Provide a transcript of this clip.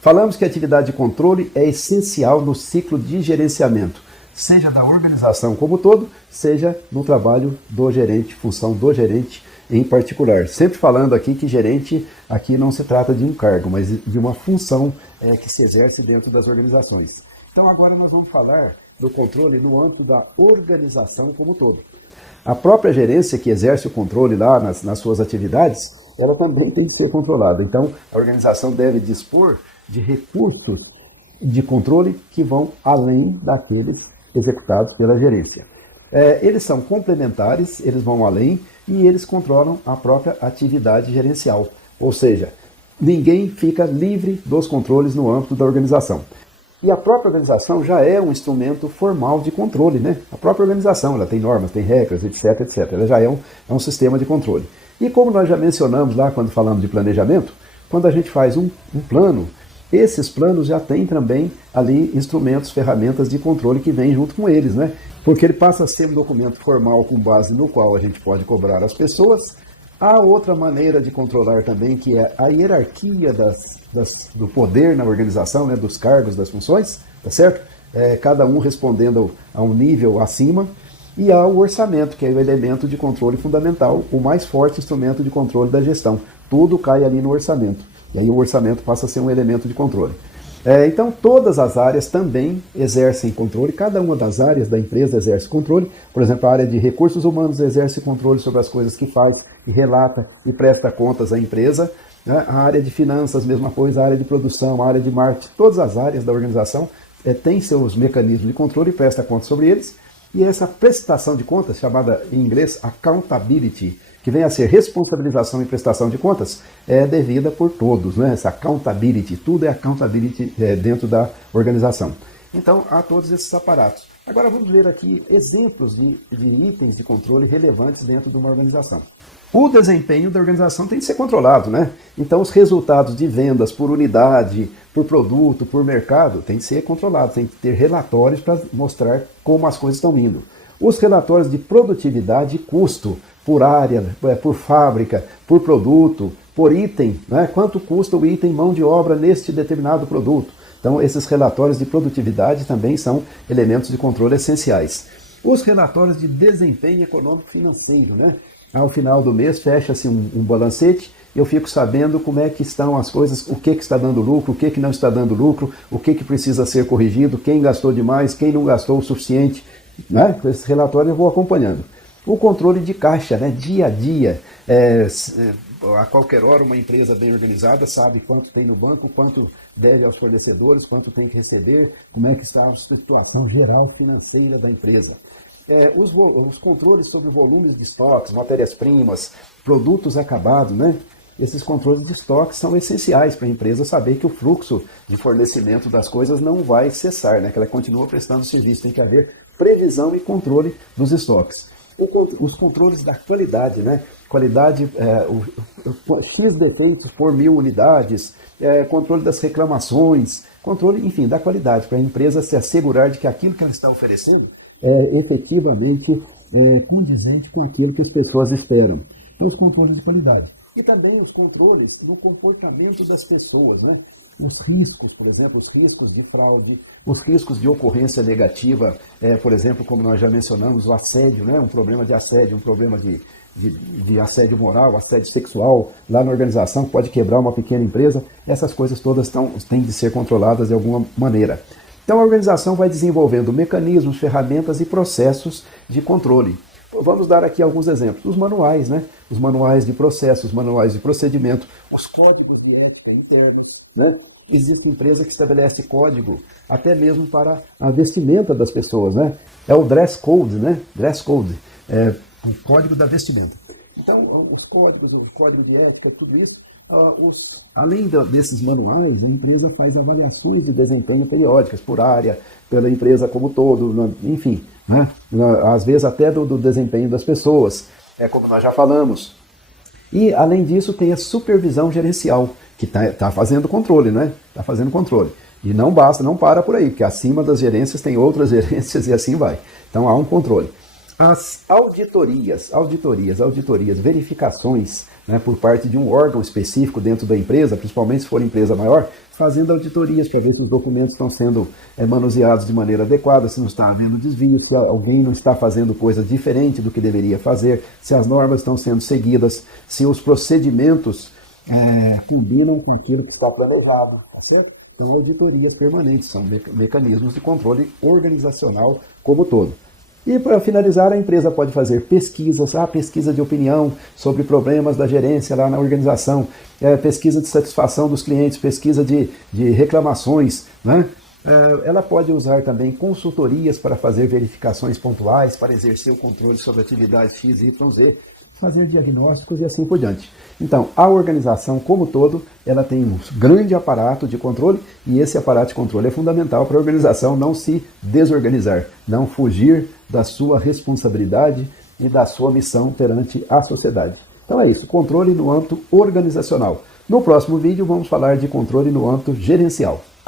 Falamos que a atividade de controle é essencial no ciclo de gerenciamento, seja da organização como todo, seja no trabalho do gerente, função do gerente em particular. Sempre falando aqui que gerente aqui não se trata de um cargo, mas de uma função que se exerce dentro das organizações. Então agora nós vamos falar do controle no âmbito da organização como todo. A própria gerência que exerce o controle lá nas suas atividades, ela também tem que ser controlada. Então a organização deve dispor de recursos de controle que vão além daqueles executados pela gerência. Eles são complementares, eles vão além e eles controlam a própria atividade gerencial. Ou seja, ninguém fica livre dos controles no âmbito da organização. E a própria organização já é um instrumento formal de controle, né? A própria organização, ela tem normas, tem regras, etc, etc. Ela já é um sistema de controle. E como nós já mencionamos lá quando falamos de planejamento, quando a gente faz um plano, esses planos já têm também ali instrumentos, ferramentas de controle que vêm junto com eles, né? Porque ele passa a ser um documento formal com base no qual a gente pode cobrar as pessoas. Há outra maneira de controlar também, que é a hierarquia do poder na organização, né? Dos cargos, das funções, tá certo? Cada um respondendo a um nível acima. E há o orçamento, que é o elemento de controle fundamental, o mais forte instrumento de controle da gestão. Tudo cai ali no orçamento. E aí o orçamento passa a ser um elemento de controle. Então, todas as áreas também exercem controle, cada uma das áreas da empresa exerce controle. Por exemplo, a área de recursos humanos exerce controle sobre as coisas que faz, e relata e presta contas à empresa. A área de finanças, mesma coisa, a área de produção, a área de marketing, todas as áreas da organização têm seus mecanismos de controle e presta contas sobre eles. E essa prestação de contas, chamada em inglês accountability, que vem a ser responsabilização e prestação de contas, é devida por todos, né? Essa accountability, tudo é accountability dentro da organização. Então, há todos esses aparatos. Agora vamos ver aqui exemplos de itens de controle relevantes dentro de uma organização. O desempenho da organização tem que ser controlado, né? Então, os resultados de vendas por unidade, por produto, por mercado, tem que ser controlado, tem que ter relatórios para mostrar como as coisas estão indo. Os relatórios de produtividade e custo, por área, por fábrica, por produto, por item, né? Quanto custa o item mão de obra neste determinado produto. Então, esses relatórios de produtividade também são elementos de controle essenciais. Os relatórios de desempenho econômico-financeiro, né? Ao final do mês, fecha-se um balancete, eu fico sabendo como é que estão as coisas, o que está dando lucro, o que não está dando lucro, o que precisa ser corrigido, quem gastou demais, quem não gastou o suficiente, né? Com esse relatório eu vou acompanhando. O controle de caixa, né? Dia a dia, a qualquer hora uma empresa bem organizada sabe quanto tem no banco, quanto deve aos fornecedores, quanto tem que receber, como é que está a situação geral financeira da empresa. Os controles sobre volumes de estoques, matérias-primas, produtos acabados, né? Esses controles de estoque são essenciais para a empresa saber que o fluxo de fornecimento das coisas não vai cessar, né? Que ela continua prestando serviço, tem que haver previsão e controle dos estoques. Os controles da qualidade, né? Qualidade, X defeitos por 1000 unidades, controle das reclamações, controle, enfim, da qualidade, para a empresa se assegurar de que aquilo que ela está oferecendo é efetivamente condizente com aquilo que as pessoas esperam. Então, os controles de qualidade. E também os controles no comportamento das pessoas, né? Os riscos, por exemplo, os riscos de fraude, os riscos de ocorrência negativa, por exemplo, como nós já mencionamos, o assédio, né? Um problema de assédio, um problema de assédio moral, assédio sexual, lá na organização pode quebrar uma pequena empresa. Essas coisas todas têm de ser controladas de alguma maneira. Então a organização vai desenvolvendo mecanismos, ferramentas e processos de controle. Vamos dar aqui alguns exemplos. Os manuais, né? Os manuais de processo, os manuais de procedimento, os códigos de ética internos, né? Existe empresa que estabelece código até mesmo para a vestimenta das pessoas, né? É o dress code, né? Dress code, o código da vestimenta. Então, os códigos, o código de ética, tudo isso, além desses manuais, a empresa faz avaliações de desempenho periódicas por área, pela empresa como todo, enfim, né? Às vezes até do desempenho das pessoas, como nós já falamos. E, além disso, tem a supervisão gerencial, que está fazendo controle, né? Está fazendo controle. E não basta, não para por aí, porque acima das gerências tem outras gerências e assim vai. Então, há um controle. As auditorias, verificações, né, por parte de um órgão específico dentro da empresa, principalmente se for empresa maior, fazendo auditorias para ver se os documentos estão sendo manuseados de maneira adequada, se não está havendo desvio, se alguém não está fazendo coisa diferente do que deveria fazer, se as normas estão sendo seguidas, se os procedimentos combinam com aquilo que está planejado, tá certo? Então, auditorias permanentes são mecanismos de controle organizacional como todo. E para finalizar, a empresa pode fazer pesquisas, pesquisa de opinião sobre problemas da gerência lá na organização, pesquisa de satisfação dos clientes, pesquisa de reclamações, né? Ela pode usar também consultorias para fazer verificações pontuais, para exercer o controle sobre atividades X, Y, Z, fazer diagnósticos e assim por diante. Então, a organização como todo, ela tem um grande aparato de controle e esse aparato de controle é fundamental para a organização não se desorganizar, não fugir da sua responsabilidade e da sua missão perante a sociedade. Então é isso, controle no âmbito organizacional. No próximo vídeo vamos falar de controle no âmbito gerencial.